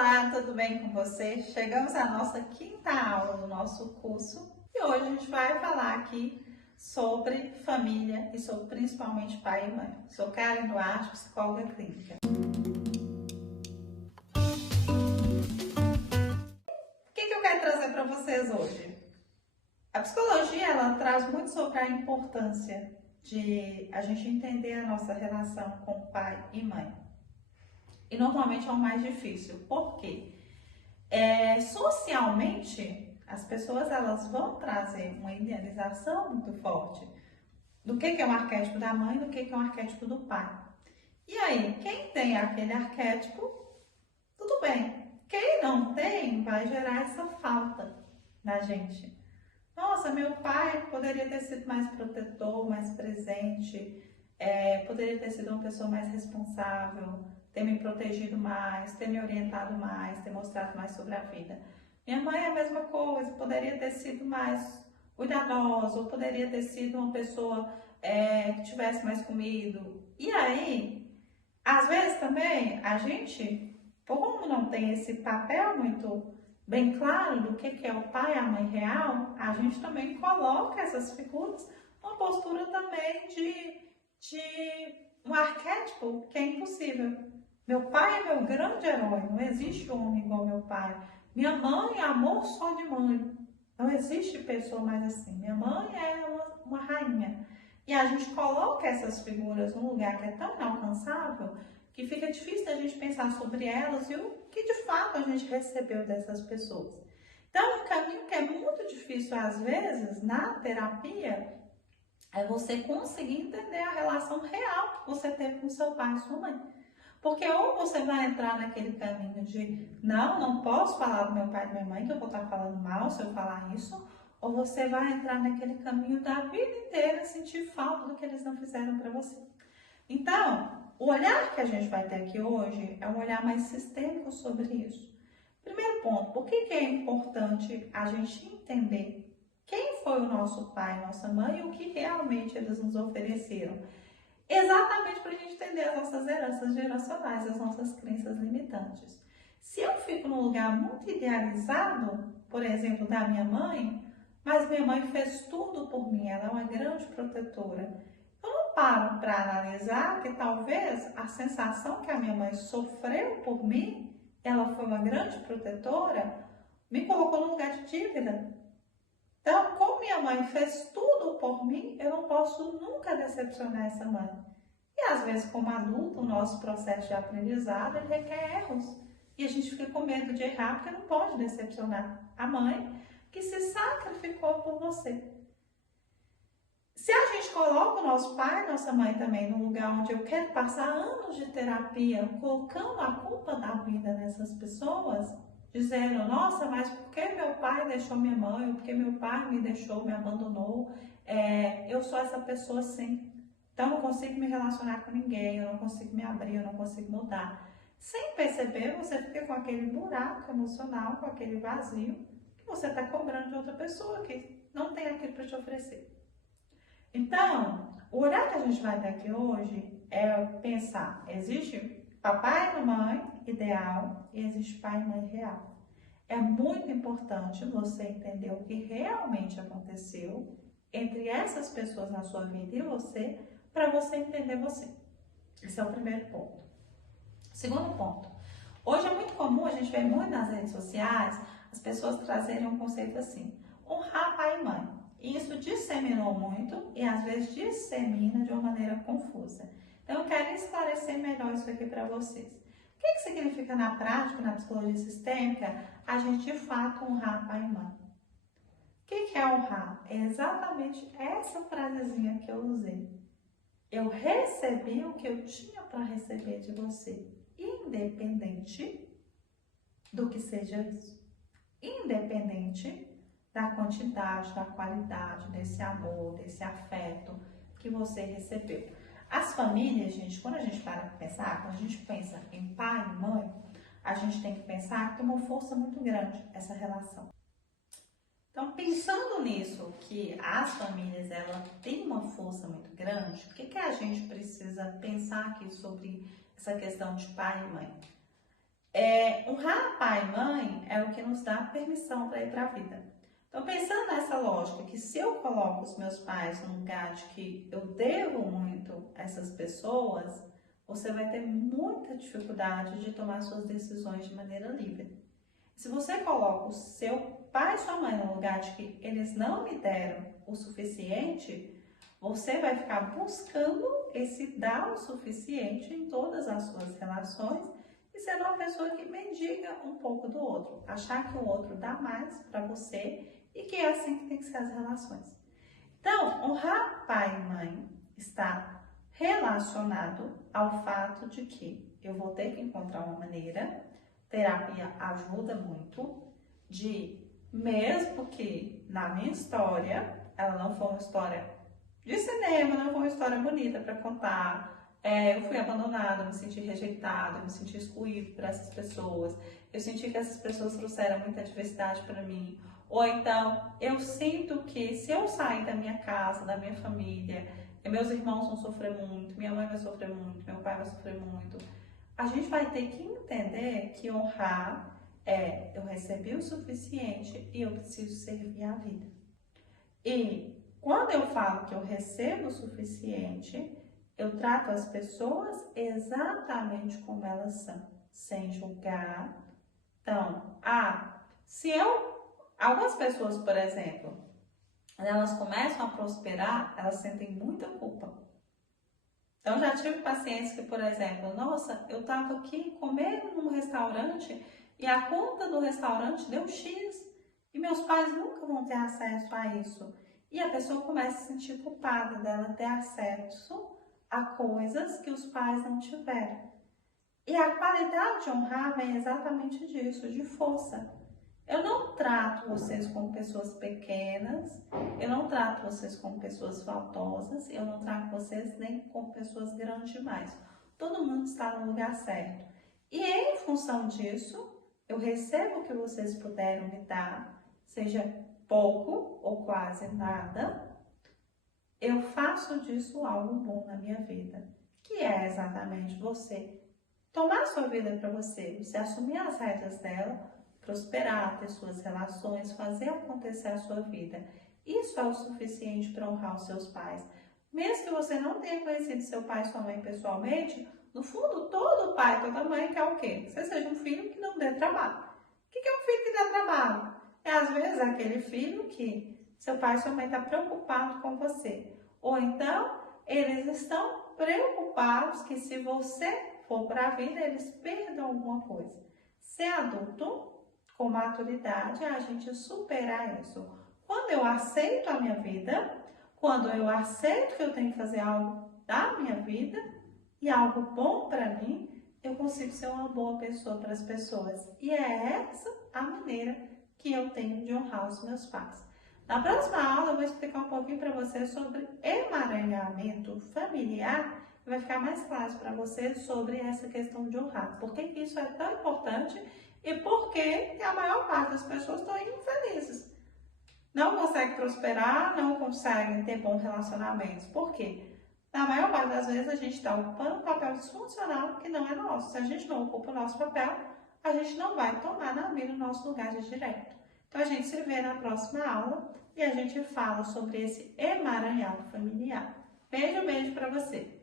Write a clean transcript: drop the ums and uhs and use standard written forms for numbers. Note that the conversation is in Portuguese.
Olá, tudo bem com você? Chegamos à nossa quinta aula do nosso curso e hoje a gente vai falar aqui sobre família e sobre principalmente pai e mãe. Sou Karen Duarte, psicóloga clínica. O que eu quero trazer para vocês hoje? A psicologia ela traz muito sobre a importância de a gente entender a nossa relação com pai e mãe. E normalmente é o mais difícil. Por quê? Socialmente, as pessoas elas vão trazer uma idealização muito forte do que é o arquétipo da mãe e do que é o arquétipo do pai. E aí, quem tem aquele arquétipo, tudo bem. Quem não tem, vai gerar essa falta na gente. Nossa, meu pai poderia ter sido mais protetor, mais presente, poderia ter sido uma pessoa mais responsável, ter me protegido mais, ter me orientado mais, ter mostrado mais sobre a vida. Minha mãe é a mesma coisa, poderia ter sido mais cuidadosa, ou poderia ter sido uma pessoa que tivesse mais comido. E aí, às vezes também, a gente, como não tem esse papel muito bem claro do que é o pai e a mãe real, a gente também coloca essas figuras numa postura também de um arquétipo que é impossível. Meu pai é meu grande herói, não existe homem igual meu pai. Minha mãe é amor só de mãe, não existe pessoa mais assim. Minha mãe é uma rainha. E a gente coloca essas figuras num lugar que é tão inalcançável que fica difícil a gente pensar sobre elas e o que de fato a gente recebeu dessas pessoas. Então, um caminho que é muito difícil às vezes na terapia é você conseguir entender a relação real que você teve com seu pai e sua mãe. Porque ou você vai entrar naquele caminho de não posso falar do meu pai e da minha mãe, que eu vou estar falando mal se eu falar isso, ou você vai entrar naquele caminho da vida inteira sentir falta do que eles não fizeram para você. Então, o olhar que a gente vai ter aqui hoje é um olhar mais sistêmico sobre isso. Primeiro ponto, por que é importante a gente entender quem foi o nosso pai e nossa mãe e o que realmente eles nos ofereceram? Exatamente para a gente entender as nossas heranças geracionais, as nossas crenças limitantes. Se eu fico num lugar muito idealizado, por exemplo, da minha mãe, mas minha mãe fez tudo por mim, ela é uma grande protetora. Eu não paro para analisar que talvez a sensação que a minha mãe sofreu por mim, ela foi uma grande protetora, me colocou num lugar de dívida. Então, como minha mãe fez tudo por mim, eu não posso nunca decepcionar essa mãe. E às vezes, como adulto, o nosso processo de aprendizado ele requer erros. E a gente fica com medo de errar porque não pode decepcionar a mãe que se sacrificou por você. Se a gente coloca o nosso pai e nossa mãe também num lugar onde eu quero passar anos de terapia colocando a culpa da vida nessas pessoas, dizendo, nossa, mas por que meu pai deixou minha mãe? Ou por que meu pai me deixou, me abandonou? Eu sou essa pessoa assim. Então eu não consigo me relacionar com ninguém, eu não consigo me abrir, eu não consigo mudar. Sem perceber, você fica com aquele buraco emocional, com aquele vazio, que você está cobrando de outra pessoa que não tem aquilo para te oferecer. Então, o olhar que a gente vai ter aqui hoje é pensar, existe papai e mamãe ideal e existe pai e mãe real. É muito importante você entender o que realmente aconteceu entre essas pessoas na sua vida e você, para você entender você. Esse é o primeiro ponto. Segundo ponto, hoje é muito comum, a gente vê muito nas redes sociais, as pessoas trazerem um conceito assim, honrar pai e mãe. E isso disseminou muito e às vezes dissemina de uma maneira confusa. Então eu quero esclarecer melhor isso aqui para vocês. O que significa na prática, na psicologia sistêmica, a gente de fato honrar pai e mãe? O que é honrar? É exatamente essa frasezinha que eu usei. Eu recebi o que eu tinha para receber de você, independente do que seja isso. Independente da quantidade, da qualidade, desse amor, desse afeto que você recebeu. As famílias, gente, quando a gente para para pensar, quando a gente pensa em pai e mãe, a gente tem que pensar que tem uma força muito grande essa relação. Então, pensando nisso, que as famílias, ela tem uma força muito grande, o que a gente precisa pensar aqui sobre essa questão de pai e mãe? Honrar pai e mãe é o que nos dá permissão para ir para a vida. Então, pensando nessa lógica, que se eu coloco os meus pais num lugar de que eu devo muito a essas pessoas, você vai ter muita dificuldade de tomar suas decisões de maneira livre. Se você coloca o seu pai e sua mãe no lugar de que eles não me deram o suficiente, você vai ficar buscando esse dar o suficiente em todas as suas relações e sendo uma pessoa que mendiga um pouco do outro, achar que o outro dá mais para você e que é assim que tem que ser as relações. Então, honrar pai e mãe está relacionado ao fato de que eu vou ter que encontrar uma maneira, terapia ajuda muito, de mesmo que na minha história, ela não foi uma história de cinema, não foi uma história bonita para contar, eu fui abandonada, eu me senti rejeitada, eu me senti excluída por essas pessoas, eu senti que essas pessoas trouxeram muita adversidade para mim, ou então eu sinto que se eu sair da minha casa, da minha família, meus irmãos vão sofrer muito, minha mãe vai sofrer muito, meu pai vai sofrer muito, a gente vai ter que entender que honrar é eu recebi o suficiente e eu preciso servir a vida. E quando eu falo que eu recebo o suficiente, eu trato as pessoas exatamente como elas são, sem julgar. Então, algumas pessoas, por exemplo, elas começam a prosperar, elas sentem muita culpa. Então, já tive pacientes que, por exemplo, nossa, eu estava aqui comendo num restaurante e a conta do restaurante deu X e meus pais nunca vão ter acesso a isso. E a pessoa começa a se sentir culpada dela ter acesso a coisas que os pais não tiveram. E a qualidade de honrar vem exatamente disso, de força. Eu não trato vocês como pessoas pequenas, eu não trato vocês como pessoas faltosas, eu não trato vocês nem como pessoas grandes demais. Todo mundo está no lugar certo. E em função disso, eu recebo o que vocês puderam me dar, seja pouco ou quase nada, eu faço disso algo bom na minha vida, que é exatamente você tomar a sua vida para você assumir as rédeas dela, prosperar, ter suas relações, fazer acontecer a sua vida. Isso é o suficiente para honrar os seus pais. Mesmo que você não tenha conhecido seu pai e sua mãe pessoalmente, no fundo, todo pai, toda mãe quer o quê? Que você seja um filho que não dê trabalho. O que é um filho que dá trabalho? É, às vezes, aquele filho que seu pai e sua mãe estão preocupados com você. Ou então, eles estão preocupados que se você for para a vida, eles perdam alguma coisa. Ser adulto, com maturidade, é a gente superar isso. Quando eu aceito a minha vida, quando eu aceito que eu tenho que fazer algo da minha vida e algo bom para mim, eu consigo ser uma boa pessoa para as pessoas. E é essa a maneira que eu tenho de honrar os meus pais. Na próxima aula eu vou explicar um pouquinho para você sobre emaranhamento familiar e vai ficar mais claro para você sobre essa questão de honrar. Por que isso é tão importante e por que a maior parte das pessoas estão infelizes. Não conseguem prosperar, não conseguem ter bons relacionamentos. Por quê? Na maior parte das vezes a gente está ocupando um papel disfuncional que não é nosso. Se a gente não ocupa o nosso papel, a gente não vai tomar na vida o nosso lugar de direito. Então a gente se vê na próxima aula e a gente fala sobre esse emaranhado familiar. Beijo, beijo para você!